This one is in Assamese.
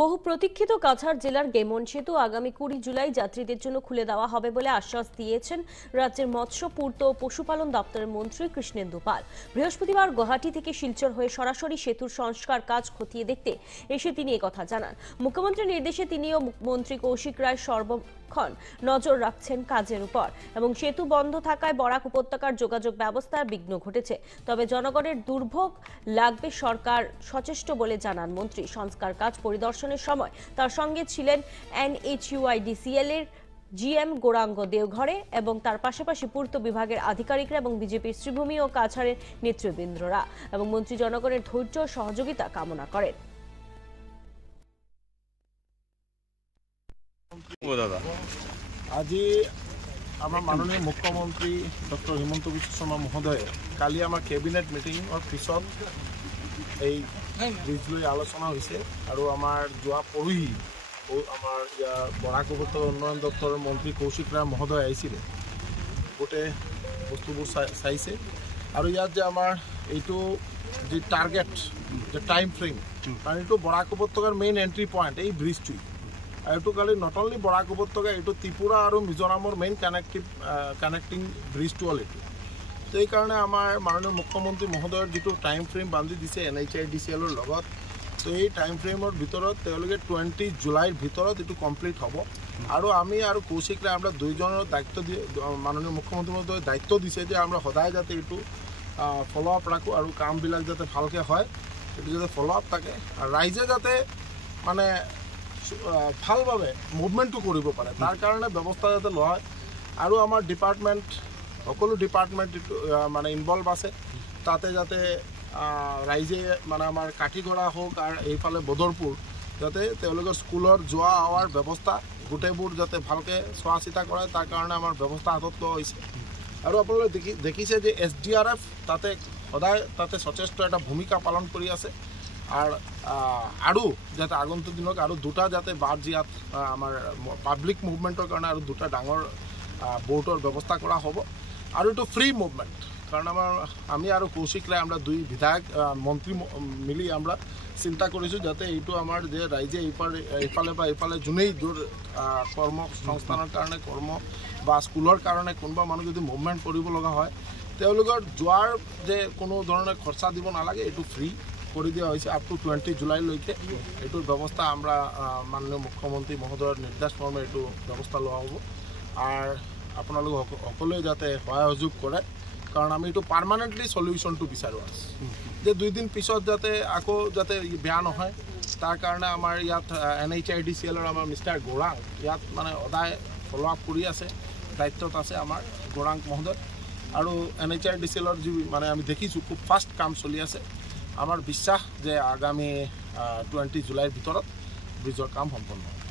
বহু প্রতীক্ষিত কাছাড় জেলার গেমন সেতু আগামী 20 জুলাই যাত্রীদের জন্য খুলে দেওয়া হবে বলে আশ্বাস দিয়েছেন রাজ্যের মৎস্য পূর্ত ও পশুপালন দপ্তরের মন্ত্রী কৃষ্ণেন্দু পাল। বৃহস্পতিবার গুয়াহাটি থেকে শিলচর হয়ে সরাসরি সেতুর সংস্কার কাজ খতিয়ে দেখতে এসে তিনি একথা জানান। মুখ্যমন্ত্রীর নির্দেশে তিনিও মন্ত্রী কৌশিক রায় সর্বক্ষণ নজর রাখছেন কাজের উপর এবং সেতু বন্ধ থাকায় বরাক উপত্যকার যোগাযোগ ব্যবস্থার বিঘ্ন ঘটেছে। তবে জনগণের দুর্ভোগ লাগবে সরকার সচেষ্ট বলে জানান মন্ত্রী। সংস্কার কাজ পরিদর্শনের সময় তার সঙ্গে ছিলেন NHUIDCL এর GM গৌরাঙ্গ দেওঘরে এবং তার পাশাপাশি পূর্ত বিভাগের আধিকারিকরা এবং বিজেপির শ্রীভূমি ও কাছাড়ের নেতৃবৃন্দরা এবং মন্ত্রী জনগণের ধৈর্য ও সহযোগিতা কামনা করেন। আজি আমার মাননীয় মুখ্যমন্ত্রী ডক্টর হিমন্ত বিশ্ব শর্মা মহোদয়ে কালি আমার কেবিনেট মিটিঙৰ পিছত এই ব্ৰিজ লৈ আলোচনা হৈছে আৰু আমাৰ যোৱা পৰহি আমাৰ ইয়াৰ বৰাক উপত্যকা উন্নয়ন দপ্তৰৰ মন্ত্ৰী কৌশিক ৰায় মহোদয় আহিছিলে, গোটেই বস্তুবোৰ চাইছে আৰু ইয়াত যে আমাৰ এইটো যে টাৰ্গেট যে টাইম ফ্ৰেম, কাৰণ এইটো বৰাক উপত্যকাৰ মেইন এণ্ট্ৰি পইণ্ট এই ব্ৰিজটোৱে। এইটো কালি নট অনলি বৰাক উপত্যকা, এইটো ত্ৰিপুৰা আৰু মিজোৰামৰ মেইন কানেক্টিং ব্ৰিজটো হ'ল এইটো। তো এইকাৰণে আমাৰ মাননীয় মুখ্যমন্ত্ৰী মহোদয়ৰ যিটো টাইম ফ্ৰেম বান্ধি দিছে NHIDCLৰ লগত, তো এই টাইম ফ্ৰেমৰ ভিতৰত তেওঁলোকে 20 জুলাইৰ ভিতৰত এইটো কমপ্লিট হ'ব। আৰু আমি আৰু কৌশিক ৰায় আমৰা দুইজনৰ দায়িত্ব দিয়ে মাননীয় মুখ্যমন্ত্ৰী মহোদয়ে দায়িত্ব দিছে যে আমৰা সদায় যাতে এইটো ফলো আপ ৰাখোঁ আৰু কামবিলাক যাতে ভালকৈ হয়, এইটো যাতে ফলো আপ থাকে আৰু ৰাইজে যাতে মানে ভালভাৱে মুভমেণ্টটো কৰিব পাৰে তাৰ কাৰণে ব্যৱস্থা যাতে লোৱা হয়। আৰু আমাৰ ডিপাৰ্টমেণ্ট সকলো ডিপাৰ্টমেণ্ট মানে ইনভলভ আছে, তাতে যাতে ৰাইজে মানে আমাৰ কাঠিগড়া হওক আৰু এইফালে বদৰপুৰ যাতে তেওঁলোকৰ স্কুলৰ যোৱা অহাৰ ব্যৱস্থা গোটেইবোৰ যাতে ভালকৈ চোৱা চিতা কৰে, তাৰ কাৰণে আমাৰ ব্যৱস্থা হাতত লোৱা হৈছে। আৰু আপোনালোকে দেখিছে যে SDRF তাতে সদায় তাতে যথেষ্ট এটা ভূমিকা পালন কৰি আছে। আৰু যাতে আগন্তুক দিনত আৰু দুটা যাতে বাট ইয়াত আমাৰ পাব্লিক মুভমেণ্টৰ কাৰণে আৰু দুটা ডাঙৰ বোটৰ ব্যৱস্থা কৰা হ'ব। আৰু এইটো ফ্ৰী মুভমেণ্ট, কাৰণ আমি আৰু কৌশিক ৰায় আমৰা দুই বিধায়ক মন্ত্ৰী মিলি আমৰা চিন্তা কৰিছোঁ যাতে এইটো আমাৰ যে ৰাইজে এইফালে বা এইফালে যোনেই দূৰ কৰ্মসংস্থানৰ কাৰণে কৰ্ম বা স্কুলৰ কাৰণে কোনোবা মানুহ যদি মুভমেণ্ট কৰিব লগা হয় তেওঁলোকৰ যোৱাৰ যে কোনো ধৰণৰ খৰচা দিব নালাগে, এইটো ফ্ৰী কৰি দিয়া হৈছে আপ টু 20 জুলাইলৈকে। এইটোৰ ব্যৱস্থা আমৰা মাননীয় মুখ্যমন্ত্ৰী মহোদয়ৰ নিৰ্দেশ মৰ্মে এইটো ব্যৱস্থা লোৱা হ'ব। আৰু আপোনালোক সকলোৱে যাতে সহযোগ কৰে, কাৰণ আমি এইটো পাৰ্মানেণ্টলি সলিউশ্যনটো বিচাৰোঁ যে 2 দিন পিছত যাতে আকৌ যাতে বেয়া নহয়, তাৰ কাৰণে আমাৰ ইয়াত NHIDCLৰ আমাৰ মিষ্টাৰ গৌৰাং ইয়াত মানে সদায় ফলো আপ কৰি আছে, দায়িত্বত আছে আমাৰ গৌৰাং মহোদয়। আৰু NHIDCLৰ যি মানে আমি দেখিছোঁ খুব ফাষ্ট কাম চলি আছে। আমাৰ বিশ্বাস যে আগামী 20 জুলাইৰ ভিতৰত ব্ৰিজৰ কাম সম্পন্ন হ'ব।